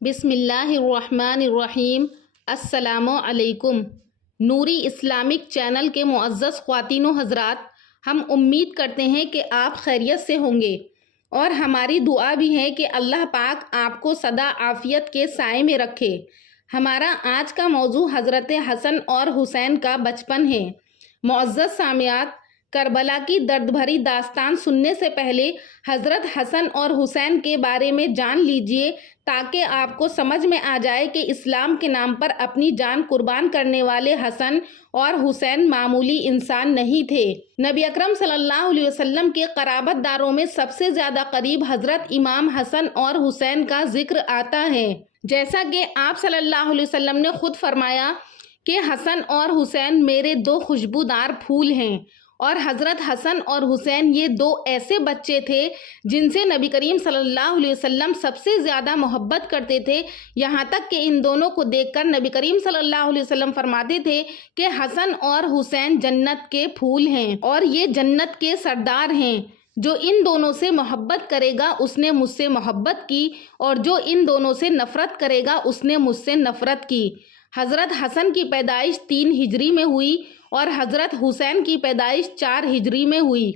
بسم اللہ الرحمن الرحیم۔ السلام علیکم۔ نوری اسلامک چینل کے معزز خواتین و حضرات، ہم امید کرتے ہیں کہ آپ خیریت سے ہوں گے، اور ہماری دعا بھی ہے کہ اللہ پاک آپ کو سدا عافیت کے سائے میں رکھے۔ ہمارا آج کا موضوع حضرت حسن اور حسین کا بچپن ہے۔ معزز سامعات، کربلا کی درد بھری داستان سننے سے پہلے حضرت حسن اور حسین کے بارے میں جان لیجئے، تاکہ آپ کو سمجھ میں آ جائے کہ اسلام کے نام پر اپنی جان قربان کرنے والے حسن اور حسین معمولی انسان نہیں تھے۔ نبی اکرم صلی اللہ علیہ وسلم کے قرابت داروں میں سب سے زیادہ قریب حضرت امام حسن اور حسین کا ذکر آتا ہے، جیسا کہ آپ صلی اللہ علیہ وسلم نے خود فرمایا کہ حسن اور حسین میرے دو خوشبودار پھول ہیں۔ اور حضرت حسن اور حسین یہ دو ایسے بچے تھے جن سے نبی کریم صلی اللہ علیہ وسلم سب سے زیادہ محبت کرتے تھے، یہاں تک کہ ان دونوں کو دیکھ کر نبی کریم صلی اللہ علیہ وسلم فرماتے تھے کہ حسن اور حسین جنت کے پھول ہیں اور یہ جنت کے سردار ہیں۔ جو ان دونوں سے محبت کرے گا اس نے مجھ سے محبت کی، اور جو ان دونوں سے نفرت کرے گا اس نے مجھ سے نفرت کی۔ حضرت حسن کی پیدائش 3 ہجری میں ہوئی اور حضرت حسین کی پیدائش 4 ہجری میں ہوئی۔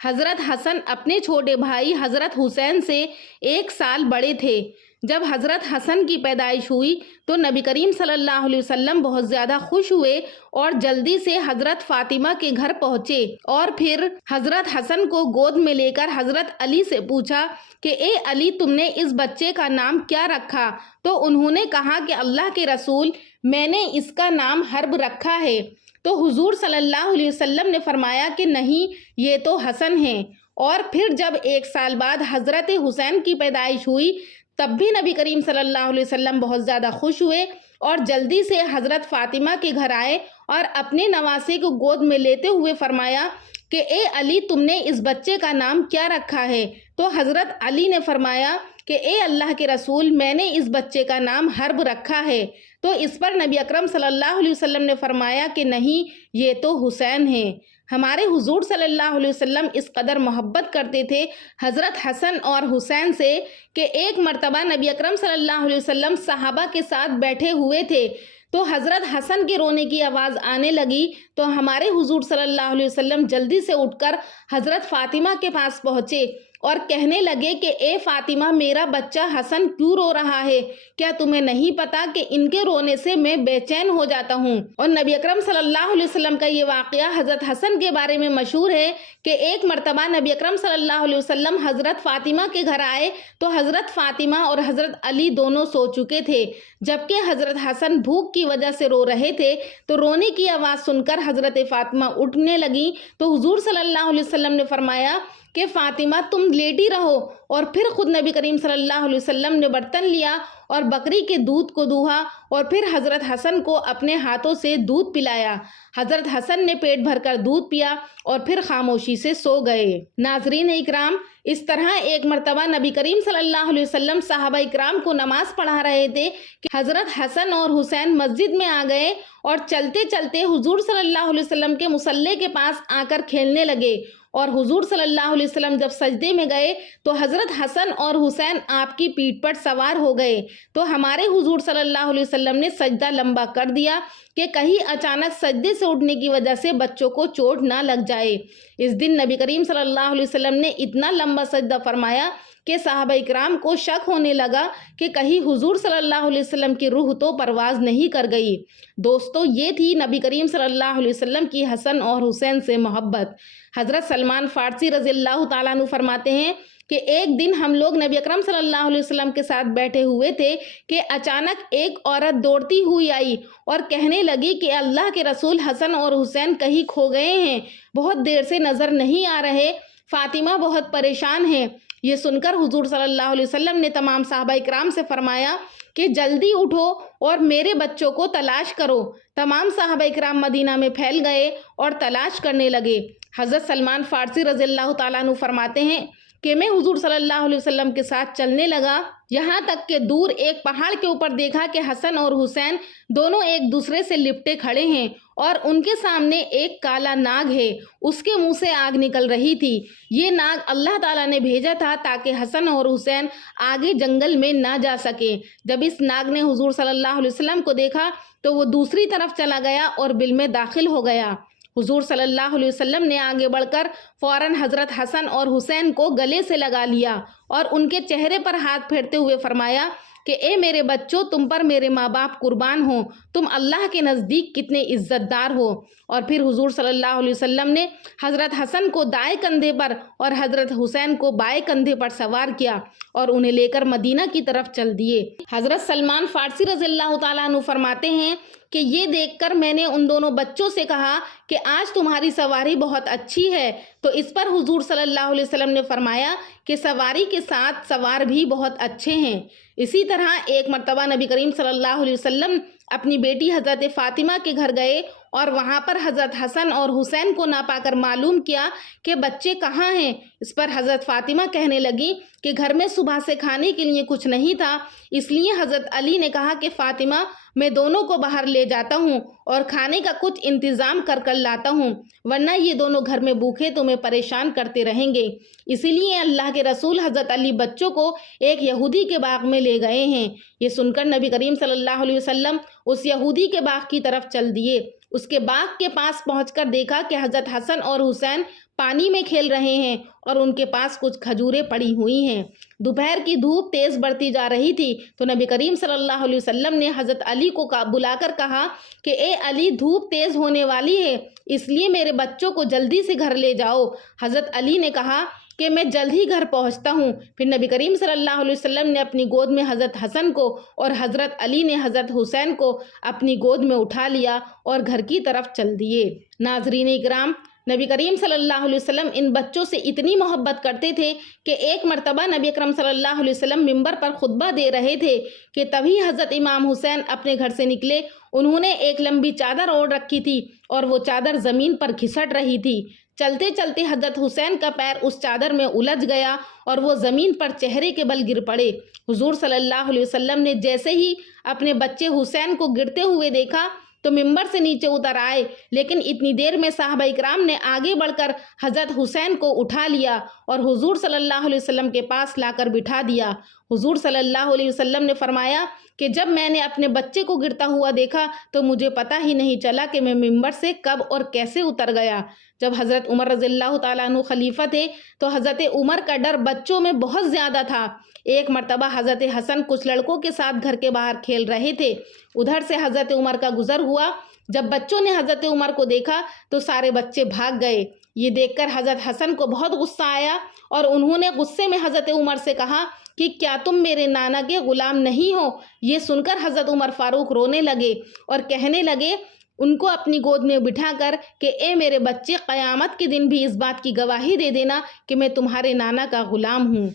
حضرت حسن اپنے چھوٹے بھائی حضرت حسین سے 1 سال بڑے تھے۔ جب حضرت حسن کی پیدائش ہوئی تو نبی کریم صلی اللہ علیہ وسلم بہت زیادہ خوش ہوئے اور جلدی سے حضرت فاطمہ کے گھر پہنچے، اور پھر حضرت حسن کو گود میں لے کر حضرت علی سے پوچھا کہ اے علی، تم نے اس بچے کا نام کیا رکھا؟ تو انہوں نے کہا کہ اللہ کے رسول، میں نے اس کا نام حرب رکھا ہے۔ تو حضور صلی اللہ علیہ وسلم نے فرمایا کہ نہیں، یہ تو حسن ہیں۔ اور پھر جب 1 سال بعد حضرت حسین کی پیدائش ہوئی تب بھی نبی کریم صلی اللہ علیہ وسلم بہت زیادہ خوش ہوئے اور جلدی سے حضرت فاطمہ کے گھر آئے اور اپنے نواسے کو گود میں لیتے ہوئے فرمایا کہ اے علی، تم نے اس بچے کا نام کیا رکھا ہے؟ تو حضرت علی نے فرمایا کہ اے اللہ کے رسول، میں نے اس بچے کا نام حرب رکھا ہے۔ تو اس پر نبی اکرم صلی اللہ علیہ وسلم نے فرمایا کہ نہیں، یہ تو حسین ہیں۔ ہمارے حضور صلی اللہ علیہ وسلم اس قدر محبت کرتے تھے حضرت حسن اور حسین سے کہ ایک مرتبہ نبی اکرم صلی اللہ علیہ وسلم صحابہ کے ساتھ بیٹھے ہوئے تھے تو حضرت حسن کے رونے کی آواز آنے لگی، تو ہمارے حضور صلی اللہ علیہ وسلم جلدی سے اٹھ کر حضرت فاطمہ کے پاس پہنچے اور کہنے لگے کہ اے فاطمہ، میرا بچہ حسن کیوں رو رہا ہے؟ کیا تمہیں نہیں پتا کہ ان کے رونے سے میں بے چین ہو جاتا ہوں؟ اور نبی اکرم صلی اللہ علیہ وسلم کا یہ واقعہ حضرت حسن کے بارے میں مشہور ہے کہ ایک مرتبہ نبی اکرم صلی اللہ علیہ وسلم حضرت فاطمہ کے گھر آئے تو حضرت فاطمہ اور حضرت علی دونوں سو چکے تھے، جبکہ حضرت حسن بھوک کی وجہ سے رو رہے تھے۔ تو رونے کی آواز سن کر حضرت فاطمہ اٹھنے لگی تو حضور صلی اللہ علیہ وسلم نے فرمایا کہ فاطمہ، تم لیٹی رہو، اور پھر خود نبی کریم صلی اللہ علیہ وسلم نے برتن لیا اور بکری کے دودھ کو دوہا اور پھر حضرت حسن کو اپنے ہاتھوں سے دودھ پلایا۔ حضرت حسن نے پیٹ بھر کر دودھ پیا اور پھر خاموشی سے سو گئے۔ ناظرین اکرام، اس طرح ایک مرتبہ نبی کریم صلی اللہ علیہ وسلم صحابہ اکرام کو نماز پڑھا رہے تھے کہ حضرت حسن اور حسین مسجد میں آ گئے اور چلتے چلتے حضور صلی اللہ علیہ وسلم کے مصلی کے پاس آ کر کھیلنے لگے، اور حضور صلی اللہ علیہ وسلم جب سجدے میں گئے تو حضرت حسن اور حسین آپ کی پیٹھ پر سوار ہو گئے، تو ہمارے حضور صلی اللہ علیہ وسلم نے سجدہ لمبا کر دیا کہ کہیں اچانک سجدے سے اٹھنے کی وجہ سے بچوں کو چوٹ نہ لگ جائے۔ اس دن نبی کریم صلی اللہ علیہ وسلم نے اتنا لمبا سجدہ فرمایا کہ صحابہ اکرام کو شک ہونے لگا کہ کہیں حضور صلی اللہ علیہ وسلم کی روح تو پرواز نہیں کر گئی۔ دوستو، یہ تھی نبی کریم صلی اللہ علیہ وسلم کی حسن اور حسین سے محبت۔ حضرت سلمان فارسی رضی اللہ تعالیٰ عنہ فرماتے ہیں کہ ایک دن ہم لوگ نبی اکرم صلی اللہ علیہ وسلم کے ساتھ بیٹھے ہوئے تھے کہ اچانک ایک عورت دوڑتی ہوئی آئی اور کہنے لگی کہ اللہ کے رسول، حسن اور حسین کہیں کھو گئے ہیں، بہت دیر سے نظر نہیں آ رہے، فاطمہ بہت پریشان ہے۔ یہ سن کر حضور صلی اللہ علیہ وسلم نے تمام صحابہ اکرام سے فرمایا کہ جلدی اٹھو اور میرے بچوں کو تلاش کرو۔ تمام صحابہ اکرام مدینہ میں پھیل گئے اور تلاش کرنے لگے۔ حضرت سلمان فارسی رضی اللہ تعالیٰ عنہ فرماتے ہیں کہ میں حضور صلی اللہ علیہ وسلم کے ساتھ چلنے لگا، یہاں تک کہ دور ایک پہاڑ کے اوپر دیکھا کہ حسن اور حسین دونوں ایک دوسرے سے لپٹے کھڑے ہیں اور ان کے سامنے ایک کالا ناگ ہے، اس کے منہ سے آگ نکل رہی تھی۔ یہ ناگ اللہ تعالیٰ نے بھیجا تھا تاکہ حسن اور حسین آگے جنگل میں نہ جا سکیں۔ جب اس ناگ نے حضور صلی اللہ علیہ وسلم کو دیکھا تو وہ دوسری طرف چلا گیا اور بل میں داخل ہو گیا۔ حضور صلی اللہ علیہ وسلم نے آگے بڑھ کر فوراً حضرت حسن اور حسین کو گلے سے لگا لیا اور ان کے چہرے پر ہاتھ پھیرتے ہوئے فرمایا کہ اے میرے بچوں، تم پر میرے ماں باپ قربان ہوں، تم اللہ کے نزدیک کتنے عزت دار ہو۔ اور پھر حضور صلی اللہ علیہ وسلم نے حضرت حسن کو دائیں کندھے پر اور حضرت حسین کو بائیں کندھے پر سوار کیا اور انہیں لے کر مدینہ کی طرف چل دیے۔ حضرت سلمان فارسی رضی اللہ تعالیٰ عنہ فرماتے ہیں کہ یہ دیکھ کر میں نے ان دونوں بچوں سے کہا کہ آج تمہاری سواری بہت اچھی ہے، تو اس پر حضور صلی اللہ علیہ وسلم نے فرمایا کہ سواری کے ساتھ سوار بھی بہت اچھے ہیں۔ اسی طرح ایک مرتبہ نبی کریم صلی اللہ علیہ وسلم اپنی بیٹی حضرت فاطمہ کے گھر گئے اور وہاں پر حضرت حسن اور حسین کو نہ پا کر معلوم کیا کہ بچے کہاں ہیں۔ اس پر حضرت فاطمہ کہنے لگی کہ گھر میں صبح سے کھانے کے لیے کچھ نہیں تھا، اس لیے حضرت علی نے کہا کہ فاطمہ میں دونوں کو باہر لے جاتا ہوں اور کھانے کا کچھ انتظام کر لاتا ہوں، ورنہ یہ دونوں گھر میں بھوکے تمہیں پریشان کرتے رہیں گے۔ اسی لیے اللہ کے رسول حضرت علی بچوں کو ایک یہودی کے باغ میں لے گئے ہیں۔ یہ سن کر نبی کریم صلی اللہ علیہ وسلم اس یہودی کے باغ کی طرف چل دیے۔ اس کے باغ کے پاس پہنچ کر دیکھا کہ حضرت حسن اور حسین پانی میں کھیل رہے ہیں اور ان کے پاس کچھ کھجوریں پڑی ہوئی ہیں۔ دوپہر کی دھوپ تیز بڑھتی جا رہی تھی تو نبی کریم صلی اللہ علیہ وسلم نے حضرت علی کو بلا کر کہا کہ اے علی، دھوپ تیز ہونے والی ہے، اس لیے میرے بچوں کو جلدی سے گھر لے جاؤ۔ حضرت علی نے کہا کہ میں جلد ہی گھر پہنچتا ہوں۔ پھر نبی کریم صلی اللہ علیہ وسلم نے اپنی گود میں حضرت حسن کو اور حضرت علی نے حضرت حسین کو اپنی گود میں اٹھا لیا اور گھر کی طرف چل دیے۔ ناظرین اکرام، نبی کریم صلی اللہ علیہ وسلم ان بچوں سے اتنی محبت کرتے تھے کہ ایک مرتبہ نبی اکرم صلی اللہ علیہ وسلم منبر پر خطبہ دے رہے تھے کہ تبھی حضرت امام حسین اپنے گھر سے نکلے۔ انہوں نے ایک لمبی چادر اوڑھ رکھی تھی اور وہ چادر زمین پر گھسٹ رہی تھی۔ چلتے چلتے حضرت حسین کا پیر اس چادر میں الجھ گیا اور وہ زمین پر چہرے کے بل گر پڑے۔ حضور صلی اللہ علیہ وسلم نے جیسے ہی اپنے بچے حسین کو گرتے ہوئے دیکھا تو منبر سے نیچے اتر آئے، لیکن اتنی دیر میں صحابہ اکرام نے آگے بڑھ کر حضرت حسین کو اٹھا لیا اور حضور صلی اللہ علیہ وسلم کے پاس لا کر بٹھا دیا۔ حضور صلی اللہ علیہ وسلم نے فرمایا کہ جب میں نے اپنے بچے کو گرتا ہوا دیکھا تو مجھے پتہ ہی نہیں چلا کہ میں منبر سے کب اور کیسے اتر گیا۔ جب حضرت عمر رضی اللہ تعالیٰ عنہ خلیفہ تھے تو حضرت عمر کا ڈر بچوں میں بہت زیادہ تھا۔ ایک مرتبہ حضرت حسن کچھ لڑکوں کے ساتھ گھر کے باہر کھیل رہے تھے، ادھر سے حضرت عمر کا گزر ہوا۔ جب بچوں نے حضرت عمر کو دیکھا تو سارے بچے بھاگ گئے۔ یہ دیکھ کر حضرت حسن کو بہت غصہ آیا اور انہوں نے غصے میں حضرت عمر سے کہا کہ کیا تم میرے نانا کے غلام نہیں ہو؟ یہ سن کر حضرت عمر فاروق رونے لگے اور کہنے لگے ان کو اپنی گود میں بٹھا کر کہ اے میرے بچے، قیامت کے دن بھی اس بات کی گواہی دے دینا کہ میں تمہارے نانا کا غلام ہوں۔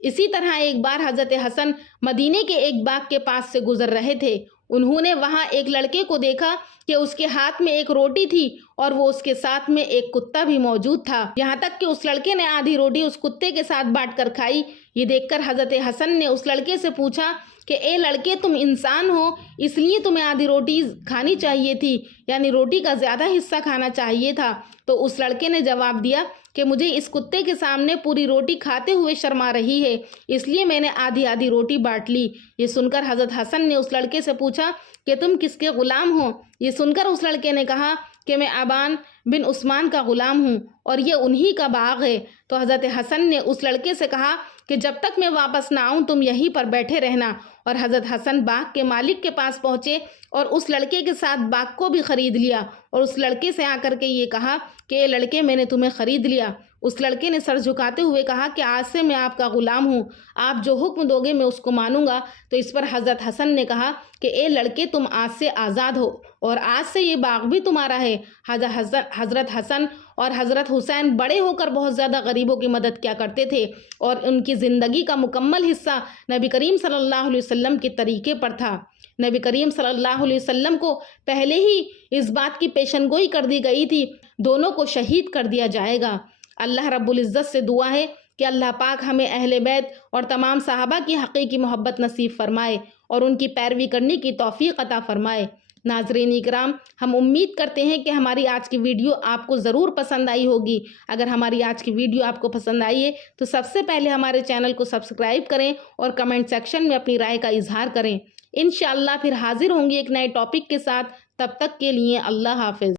اسی طرح ایک بار حضرت حسن مدینے کے ایک باغ کے پاس سے گزر رہے تھے۔ انہوں نے وہاں ایک لڑکے کو دیکھا کہ اس کے ہاتھ میں ایک روٹی تھی اور وہ اس کے ساتھ میں ایک کتا بھی موجود تھا، یہاں تک کہ اس لڑکے نے آدھی روٹی اس کتے کے ساتھ بانٹ کر کھائی۔ یہ دیکھ کر حضرت حسن نے اس لڑکے سے پوچھا کہ اے لڑکے، تم انسان ہو، اس لیے تمہیں آدھی روٹی کھانی چاہیے تھی، یعنی روٹی کا زیادہ حصہ کھانا چاہیے تھا۔ تو اس لڑکے نے جواب دیا کہ مجھے اس کتے کے سامنے پوری روٹی کھاتے ہوئے شرم آ رہی ہے، اس لیے میں نے آدھی آدھی روٹی بانٹ لی۔ یہ سن کر حضرت حسن نے اس لڑکے سے پوچھا کہ تم کس کے غلام ہو؟ یہ سن کر اس لڑکے نے کہا کہ میں ابان بن عثمان کا غلام ہوں اور یہ انہی کا باغ ہے۔ تو حضرت حسن نے اس لڑکے سے کہا کہ جب تک میں واپس نہ آؤں تم یہیں پر بیٹھے رہنا، اور حضرت حسن باغ کے مالک کے پاس پہنچے اور اس لڑکے کے ساتھ باغ کو بھی خرید لیا اور اس لڑکے سے آ کر کے یہ کہا کہ اے لڑکے، میں نے تمہیں خرید لیا۔ اس لڑکے نے سر جھکاتے ہوئے کہا کہ آج سے میں آپ کا غلام ہوں، آپ جو حکم دو گے میں اس کو مانوں گا۔ تو اس پر حضرت حسن نے کہا کہ اے لڑکے، تم آج سے آزاد ہو اور آج سے یہ باغ بھی تمہارا ہے۔ حضرت حسن اور حضرت حسین بڑے ہو کر بہت زیادہ غریبوں کی مدد کیا کرتے تھے اور ان کی زندگی کا مکمل حصہ نبی کریم صلی اللہ علیہ وسلم کے طریقے پر تھا۔ نبی کریم صلی اللہ علیہ وسلم کو پہلے ہی اس بات کی پیشن گوئی کر دی گئی تھی، دونوں کو شہید کر دیا جائے گا۔ اللہ رب العزت سے دعا ہے کہ اللہ پاک ہمیں اہل بیت اور تمام صحابہ کی حقیقی محبت نصیب فرمائے اور ان کی پیروی کرنے کی توفیق عطا فرمائے۔ ناظرین اکرام، ہم امید کرتے ہیں کہ ہماری آج کی ویڈیو آپ کو ضرور پسند آئی ہوگی۔ اگر ہماری آج کی ویڈیو آپ کو پسند آئی ہے تو سب سے پہلے ہمارے چینل کو سبسکرائب کریں اور کمنٹ سیکشن میں اپنی رائے کا اظہار کریں۔ انشاءاللہ پھر حاضر ہوں گی ایک نئے ٹاپک کے ساتھ، تب تک کے لیے اللہ حافظ۔